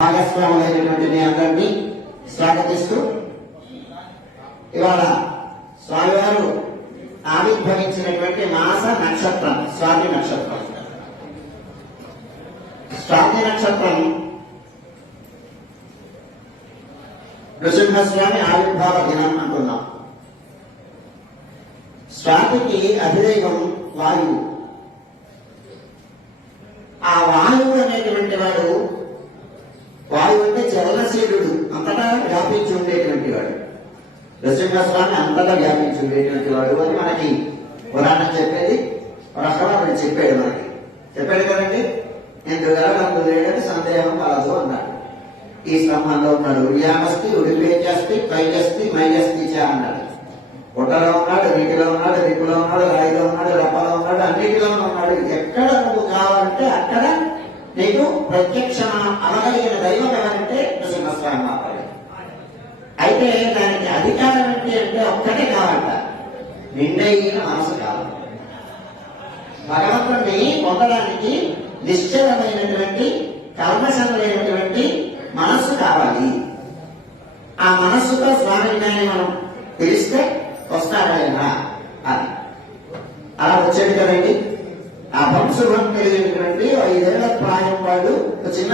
భాగస్వాములైనటువంటి మీ అందరినీ స్వాగతిస్తూ ఇవాళ స్వామివారు ఆవిర్భవించినటువంటి మాస నక్షత్రం స్వామి నక్షత్రం. స్వామి నక్షత్రం నృసింహస్వామి ఆవిర్భావ దినం అంటున్నాం స్వామికి అధిదైవం వాయువు. ఆ వాయువు అనేటువంటి వాడు వాయువు అంటే చలనశీలుడు అంతటా వ్యాపించి ఉండేటువంటి వాడు నృసింహస్వామి అంతటా వ్యాపించింది. ఉండేటువంటి వాడు అని మనకి పురాణం చెప్పేది రహవాడు చెప్పాడు మనకి. చెప్పాడు కదండి? నేను గలగందు లేడని సందేహం కలదు అన్నాడు. ఈ స్తంభంలో ఉన్నాడు. ఉడియామస్తి ఉడిపేజస్తి పైజస్తి మైజస్తి చ అన్నాడు. గుట్టలో ఉన్నాడు నీటిలో ఉన్నాడు రిపులో ఉన్నాడు రాయిలో ఉన్నాడు రెప్పలో ఉన్నాడు అన్నిటిలో ఉన్నాడు. ఎక్కడ నువ్వు కావాలంటే అక్కడ నీకు ప్రత్యక్ష అనగలిగిన దైవం ఎవరంటే నృసింహస్వామి మాత్రమే అయితే దానికి అధికారం ఏంటి అంటే ఒక్కటే కావాలంట నిండైన మనసు కావాలి భగవంతుడిని పొందడానికి నిశ్చలమైనటువంటి కల్మషమైనటువంటి మనస్సు కావాలి ఆ మనస్సుతో స్వామి మనం పిలిస్తే వస్తాడైనా అది అలా వచ్చాడు కదండి ఆ భంశుభం కలిగినటువంటి ఐదేళ్ళ ప్రాయం వాడు ఒక చిన్న